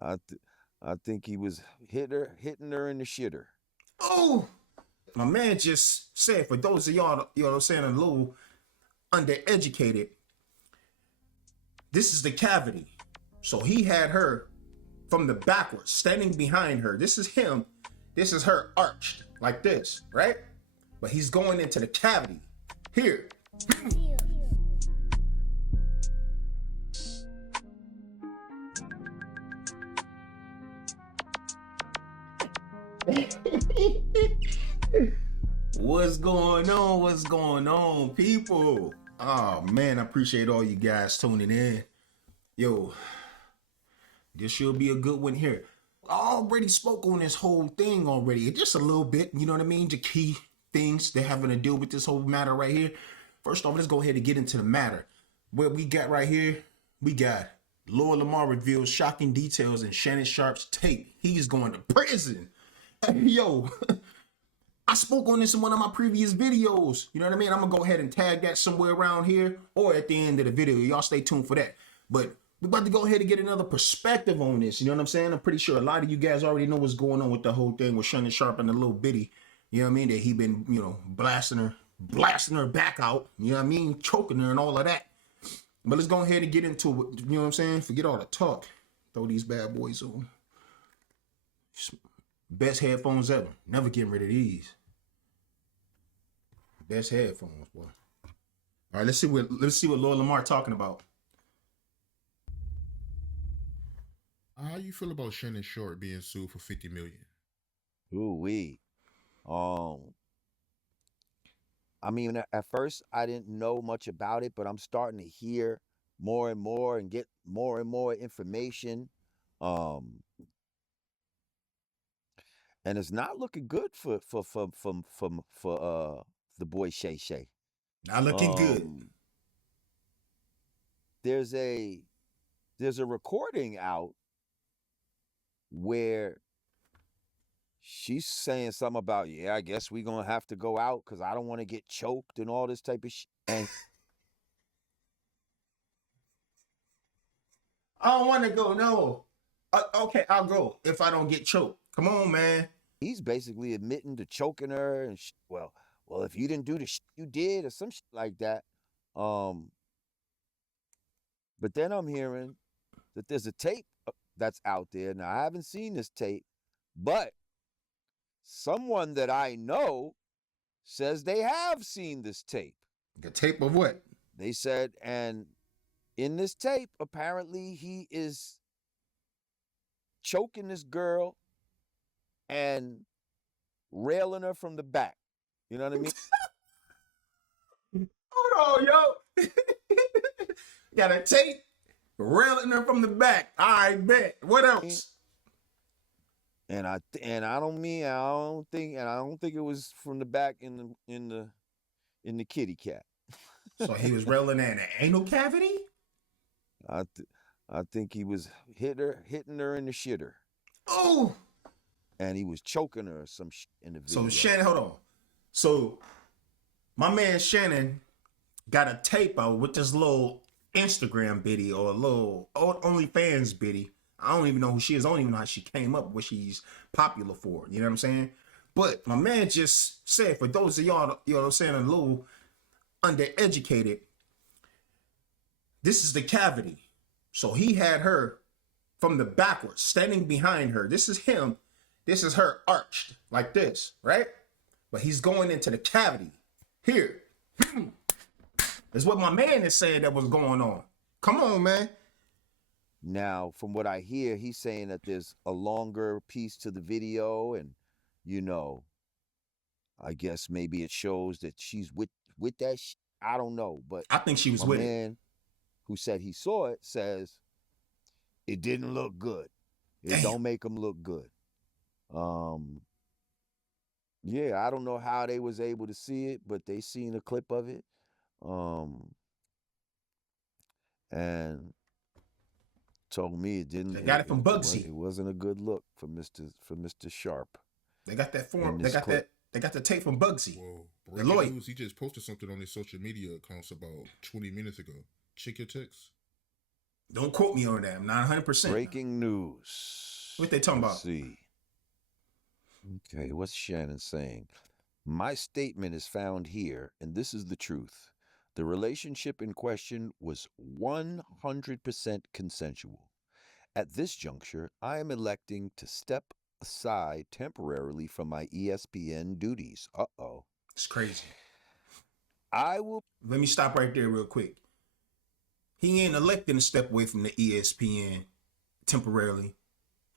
I th- I think he was hitting her in the shitter. Oh, my man just said, for those of y'all, you know what I'm saying, a little undereducated, this is the cavity. So he had her from the backwards, standing behind her. This is him. This is her arched like this, right? But he's going into the cavity. Here. What's going on? What's going on, people? Oh man, I appreciate all you guys tuning in. Yo, this should be a good one here. I already spoke on this whole thing already, just a little bit, you know what I mean? The key things they're having to deal with this whole matter right here. First off, let's go ahead and get into the matter. What we got right here, we got Lord Lamar reveals shocking details in Shannon Sharpe's tape. He's going to prison. Yo, I spoke on this in one of my previous videos. You know what I mean? I'm going to go ahead and tag that somewhere around here or at the end of the video. Y'all stay tuned for that. But we're about to go ahead and get another perspective on this. You know what I'm saying? I'm pretty sure a lot of you guys already know what's going on with the whole thing with Shannon Sharpe and the little bitty. You know what I mean? That he been, you know, blasting her back out. You know what I mean? Choking her and all of that. But let's go ahead and get into it. You know what I'm saying? Forget all the talk. Throw these bad boys on. Best headphones ever. Never getting rid of these. Best headphones, boy. All right, let's see what Lord Lamar talking about. How you feel about Shannon Sharpe being sued for 50 million? Ooh wee. Um, I mean, at first I didn't know much about it, but I'm starting to hear more and more and get more and more information. Um, and it's not looking good for the boy Shay Shay. Not looking good. Um, there's a there's a recording out where she's saying something about, yeah, I guess we gonna have to go out because I don't want to get choked and all this type of shit. And I don't want to go. No. Okay, I'll go if I don't get choked. Come on, man. he's basically admitting to choking her and well, if you didn't do the you did or some shit like that. Um, but then I'm hearing that there's a tape that's out there. Now I haven't seen this tape, but someone that I know says they have seen this tape. The tape of what? They said, and in this tape, apparently he is choking this girl and railing her from the back. You know what I mean? Hold on, yo. Got a tape railing her from the back. I bet. What else? And I don't think it was from the back in the kitty cat. So he was railing at an anal cavity? I think he was hitting her in the shitter. Oh. And he was choking her or some shit in the video. So Shannon, hold on. So my man Shannon got a tape out with this little Instagram biddy or a little OnlyFans biddy. I don't even know who she is. I don't even know how she came up, what she's popular for. You know what I'm saying? But my man just said, for those of y'all, you know what I'm saying, a little undereducated, this is the cavity. So he had her from the backwards, standing behind her. This is him. This is her arched like this, right? But he's going into the cavity. Here. That's what my man is saying that was going on. Come on, man. Now, from what I hear, he's saying that there's a longer piece to the video, and I guess maybe it shows that she's with that. I don't know, but I think she was my with man who said he saw it says it didn't look good. It Damn. don't make them look good. Yeah, I don't know how they was able to see it, but they seen a clip of it. And told me it didn't. They got it from Bugsy. It wasn't a good look for Mr. Sharpe. They got that form. They got that. They got the tape from Bugsy. Whoa. The lawyer. News, he just posted something on his social media accounts about 20 minutes ago. Check your text. Don't quote me on that. I'm not 100%. Breaking news. What they talking Let's about? see. Okay, what's Shannon saying? My statement is found here, and this is the truth. The relationship in question was 100% consensual. At this juncture, I am electing to step aside temporarily from my ESPN duties. Uh-oh. It's crazy. I will. Let me stop right there real quick. He ain't electing to step away from the ESPN temporarily.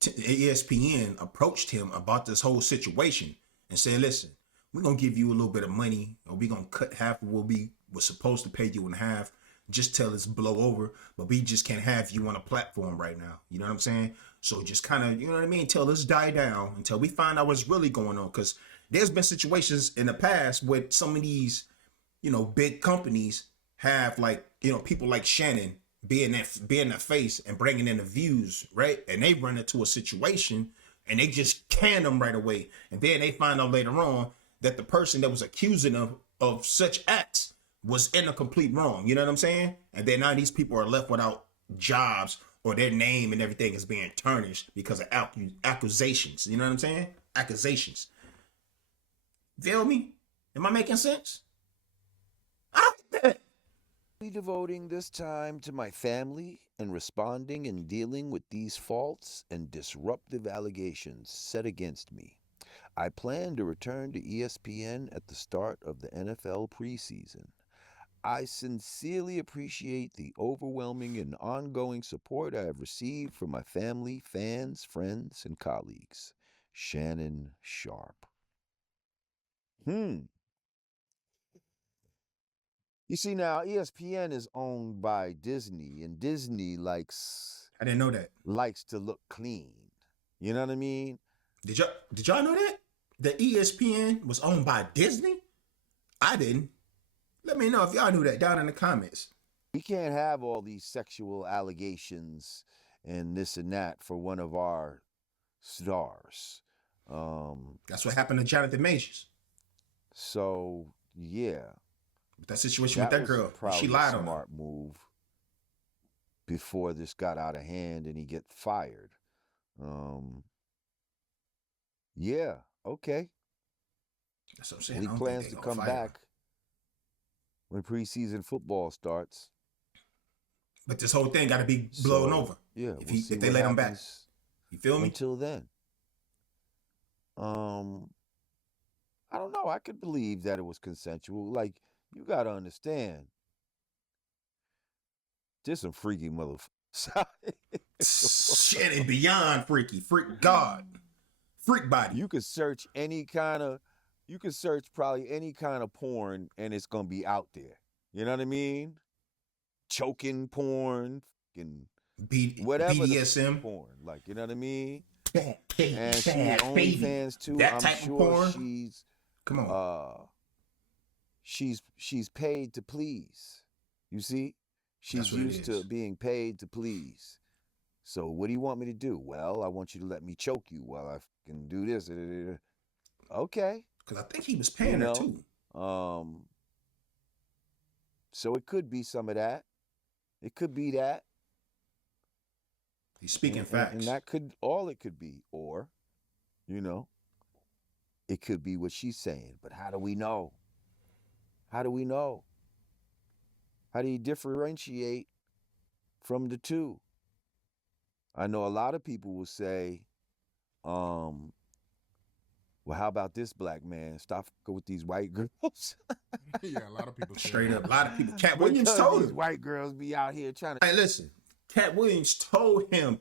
ESPN approached him about this whole situation and said, listen, we're going to give you a little bit of money, or we're going to cut half of what we were supposed to pay you in half just till it's blow over, but we just can't have you on a platform right now. You know what I'm saying? So just kind of, you know what I mean, till this die down, until we find out what's really going on. Because there's been situations in the past where some of these, you know, big companies have, like, you know, people like Shannon being that face and bringing in the views, right? And they run into a situation and they just can them right away. And then they find out later on that the person that was accusing them of such acts was in a complete wrong. You know what I'm saying? And then now these people are left without jobs, or their name and everything is being tarnished because of accusations. You know what I'm saying? Accusations. Feel me? Am I making sense? Be devoting this time to my family and responding and dealing with these false and disruptive allegations set against me. I plan to return to ESPN at the start of the NFL preseason. I sincerely appreciate the overwhelming and ongoing support I have received from my family, fans, friends, and colleagues. Shannon Sharpe. You see, now ESPN is owned by Disney, and Disney I didn't know that. likes to look clean. You know what I mean? Did y'all know that? The ESPN was owned by Disney? I didn't. Let me know if y'all knew that down in the comments. We can't have all these sexual allegations and this and that for one of our stars. That's what happened to Jonathan Majors. So yeah, With that situation with that was girl. probably She lied a on him. smart move before this got out of hand and he get fired. Yeah, okay. That's what I'm saying. He I don't plans think to they gonna come fire him. back when preseason football starts. But this whole thing got to be blown So, over. Yeah, If we'll see they what let him back. happens You feel me? until then. I don't know. I could believe that it was consensual. Like, you gotta understand, there's some freaky motherfuckers out here. Shit and beyond freaky. Freak God. Freak body. You could search you could search probably any kind of porn and it's gonna be out there. You know what I mean? Choking porn, fucking whatever the BDSM. porn. Like, you know what I mean? And And she OnlyFans too. That I'm type of sure porn. she's Come on. she's paid to please. You see? She's That's what it used to is. being paid to please. So what do you want me to do? Well, I want you to let me choke you while I can do this. Okay. Because I think he was paying her too. So it could be some of that. It could be that. He's speaking facts. And that could all it could be. Or, you know, it could be what she's saying. But how do we know? How do we know? How do you differentiate from the two? I know a lot of people will say, well, how about this black man? Stop fucking with these white girls. Yeah, a lot of people say Straight that. up. A lot of people. Cat Williams Because told these him. white girls be out here trying to. Hey, listen. Cat Williams told him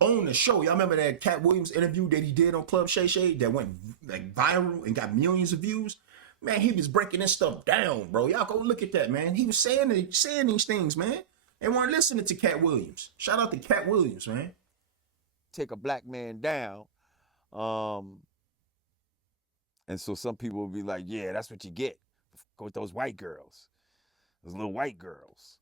on the show. Y'all remember that Cat Williams interview that he did on Club Shay Shay that went like viral and got millions of views? Man, he was breaking this stuff down, bro. Y'all go look at that, man. He was saying these things, man. They weren't listening to Cat Williams. Shout out to Cat Williams, man. Take a black man down. And so some people will be like, yeah, that's what you get. Go with those white girls. Those little white girls.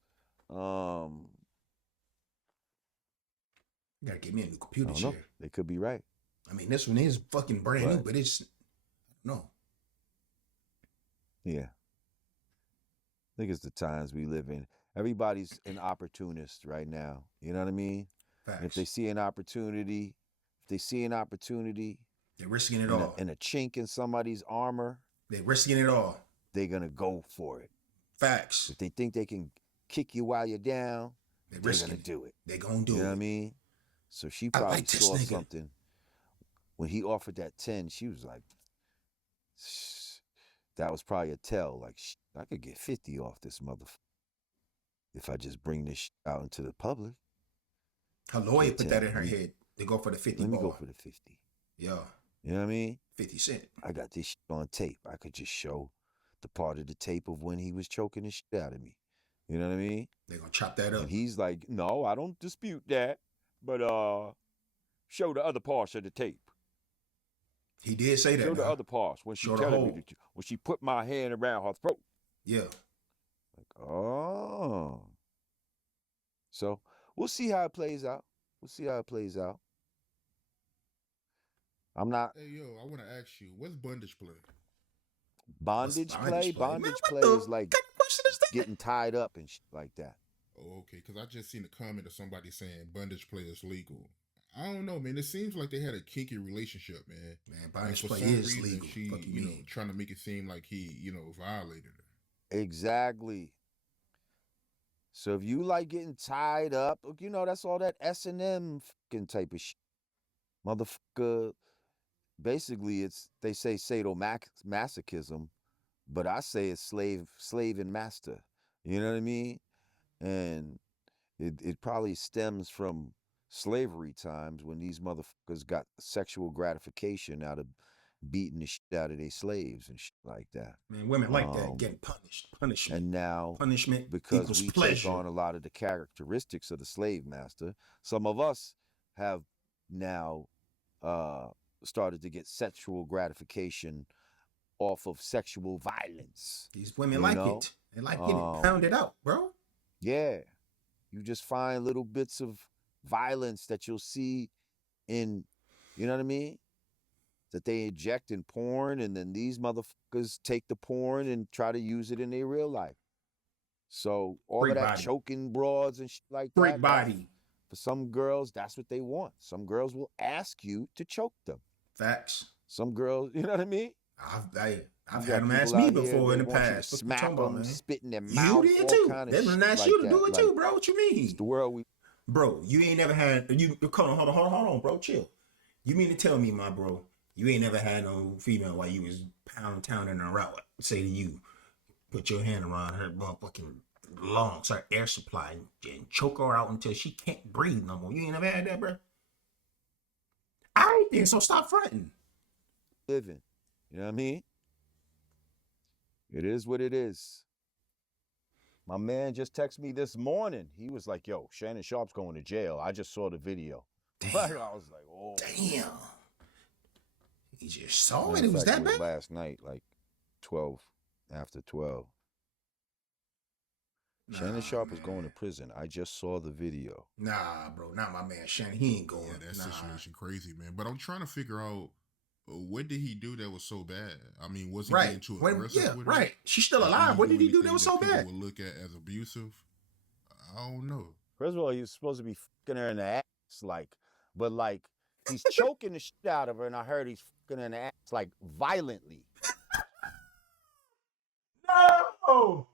You gotta get me a new computer I don't know. chair. They could be right. I mean, this one is fucking brand new, But- but it's no. Yeah. I think it's the times we live in. everybody's an opportunist right now. You know what I mean? And if they Facts. see an opportunity, They're risking it and all. a chink in somebody's armor, They're risking it all. they're gonna go for it. Facts. If they think they can kick you while you're down, They're they're risking gonna it. do it. They gonna You do know what I it. mean? So she I probably like this saw nigga. something when he offered that 10. She was like, that was probably a tell. Like, I could get 50 off this motherfucker if I just bring this out into the public. Her lawyer Get put 10. that in her head. They go for the 50 Let me ball. go for the 50. Yeah, You know what I mean? 50 Cent. I got this on tape. I could just show the part of the tape of when he was choking the shit out of me. You know what I mean? They're gonna chop that up. And he's like, no, I don't dispute that. But show the other parts of the tape. He did say that. Show the now. other parts when she Show the telling whole. me that when she put my hand around her throat. Yeah. Like, oh. So we'll see how it plays out. I'm not Hey, yo, I want to ask you, what's bondage play? bondage play. Man, Bondage what play the is like kind of question is that? getting tied up and shit like that. Oh, okay, because I just seen a comment of somebody saying bondage play is legal. I don't know, man. It seems like they had a kinky relationship, man. Man, And bondage for play some is reason, legal. she, Fuck you mean? trying to make it seem like he, violated her. Exactly. So if you like getting tied up, that's all that S&M fucking type of shit. Motherfucker, basically they say sadomasochism, but I say it's slave and master. You know what I mean? And it probably stems from slavery times when these motherfuckers got sexual gratification out of beating the shit out of their slaves and shit like that. Man, women like that, getting punished. Punishment. And now, Punishment because equals we pleasure. take on a lot of the characteristics of the slave master, some of us have now started to get sexual gratification off of sexual violence. These women like it. They like getting pounded out, bro. Yeah. You just find little bits of violence that you'll see in, you know what I mean? That they inject in porn, and then these motherfuckers take the porn and try to use it in their real life. So all Freak of that body. choking broads and shit like Freak that. body. For some girls, that's what they want. Some girls will ask you to choke them. Facts. Some girls, you know what I mean? I've had them ask me before in the past. Smack them, spit in their You mouth, did all too. kind of They're shit gonna ask like you to that. do it Like, too, bro. What you mean? it's the world we. Bro, you ain't never had you. Hold on, bro. Chill. You mean to tell me, my bro, you ain't never had no female while you was pounding her out? Say to you, put your hand around her motherfucking lungs, her air supply, and choke her out until she can't breathe no more. You ain't never had that, bro. I ain't think so. Stop fronting. living. You know what I mean? It is what it is. My man just texted me this morning. He was like, yo, Shannon Sharpe's going to jail. I just saw the video. Damn. I was like, oh. Damn. He just saw Matter it. of It was fact, that bad? last night, like 12, after 12. Shannon Sharpe is going to prison. I just saw the video. Nah, bro, not my man Shannon. He ain't going. Yeah, that nah. situation crazy, man. But I'm trying to figure out what did he do that was so bad? I mean, was he Right. getting too When- aggressive yeah, with her? right. She's still Like, alive. What he did he do anything that was so people bad? would look at as abusive? I don't know. First of all, he was supposed to be fucking her in the ass, but he's choking the shit out of her, and I heard he's fucking her in the ass, violently. No.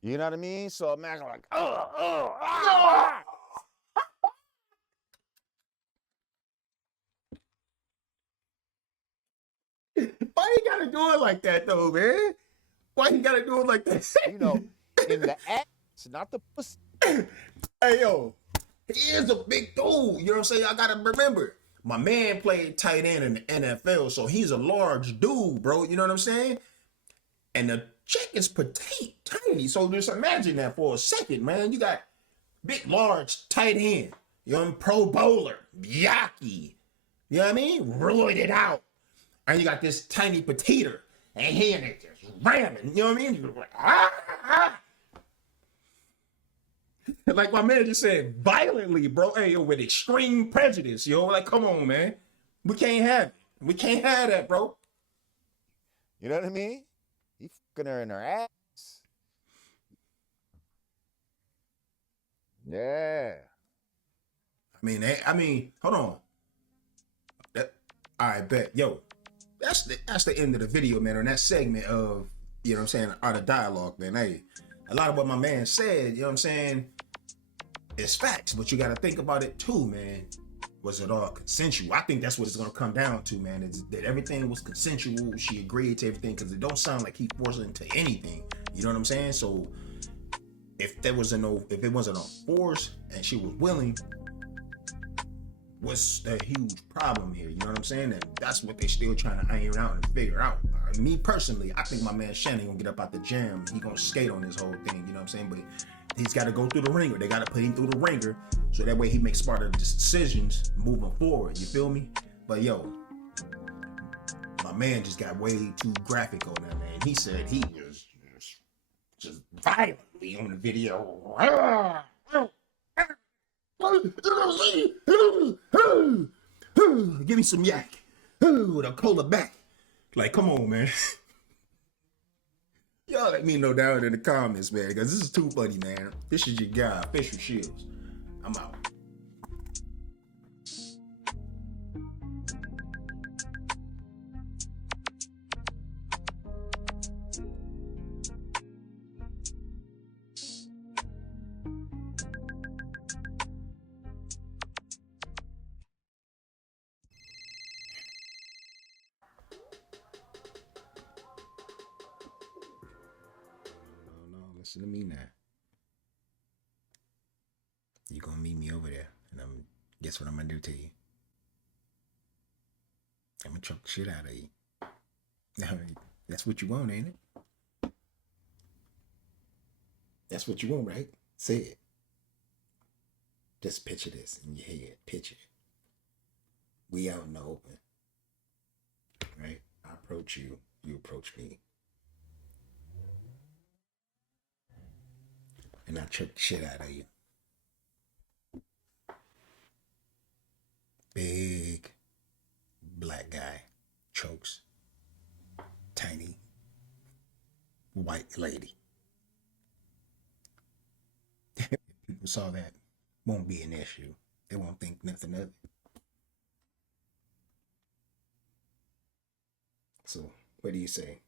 You know what I mean? So imagine Why you gotta do it like that, though, man? Why you gotta do it like that? in the ass, not the pussy. Hey, yo, he is a big dude. You know what I'm saying? I gotta remember. My man played tight end in the NFL, so he's a large dude, bro. You know what I'm saying? And the chick is petite, tiny. So just imagine that for a second, man. You got big, large, tight end. Young pro bowler, Yaki. You know what I mean? Roided out. And you got this tiny petiter. And he in it just ramming. You know what I mean? Like my man just said, violently, bro. Hey, yo, with extreme prejudice, yo. Like, come on, man. We can't have it. We can't have that, bro. You know what I mean? He choking her in her ass. Yeah. I mean, hold on. All right, bet. Yo, that's the end of the video, man, on that segment of, you know what I'm saying, Art of Dialogue, man. Hey, a lot of what my man said, you know what I'm saying, is facts, but you got to think about it too, man. Was it all consensual? I think that's what it's going to come down to, man, is that everything was consensual. She agreed to everything, because it don't sound like he forced her into anything. You know what I'm saying? So if it wasn't on force and she was willing, what's the huge problem here? You know what I'm saying? And that's what they still trying to iron out and figure out. Me personally, I think my man Shannon gonna get up out the gym. He gonna skate on this whole thing. You know what I'm saying? But he's got to go through the ringer. They got to put him through the ringer, so that way he makes smarter decisions moving forward. You feel me? But yo, my man just got way too graphic on that, man. He said he was just violently on the video. Give me some yak with a cola back. Like, come on, man. Y'all let me know down in the comments, man, because this is too funny, man. This is your guy, Fisher Shields. I'm out. Listen to me now. You gonna meet me over there, and guess what I'm gonna do to you? I'm gonna choke the shit out of you. That's what you want, ain't it? That's what you want, right? Say it. Just picture this in your head. Picture it. We out in the open, right? I approach you, you approach me. And I choke the shit out of you. Big black guy chokes tiny white lady. If people saw that, won't be an issue. They won't think nothing of it. So, what do you say?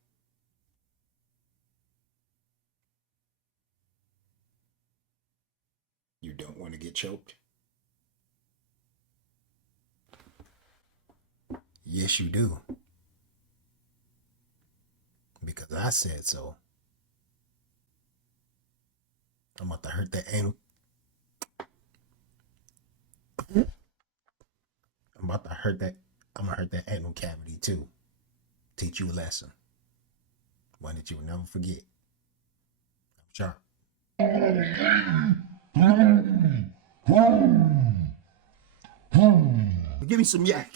You don't want to get choked? Yes, you do. Because I said so. I'm about to hurt that anal. I'm about to hurt that. I'm gonna hurt that anal cavity too. Teach you a lesson. One that you will never forget. I'm Sharpe. Give me some yak.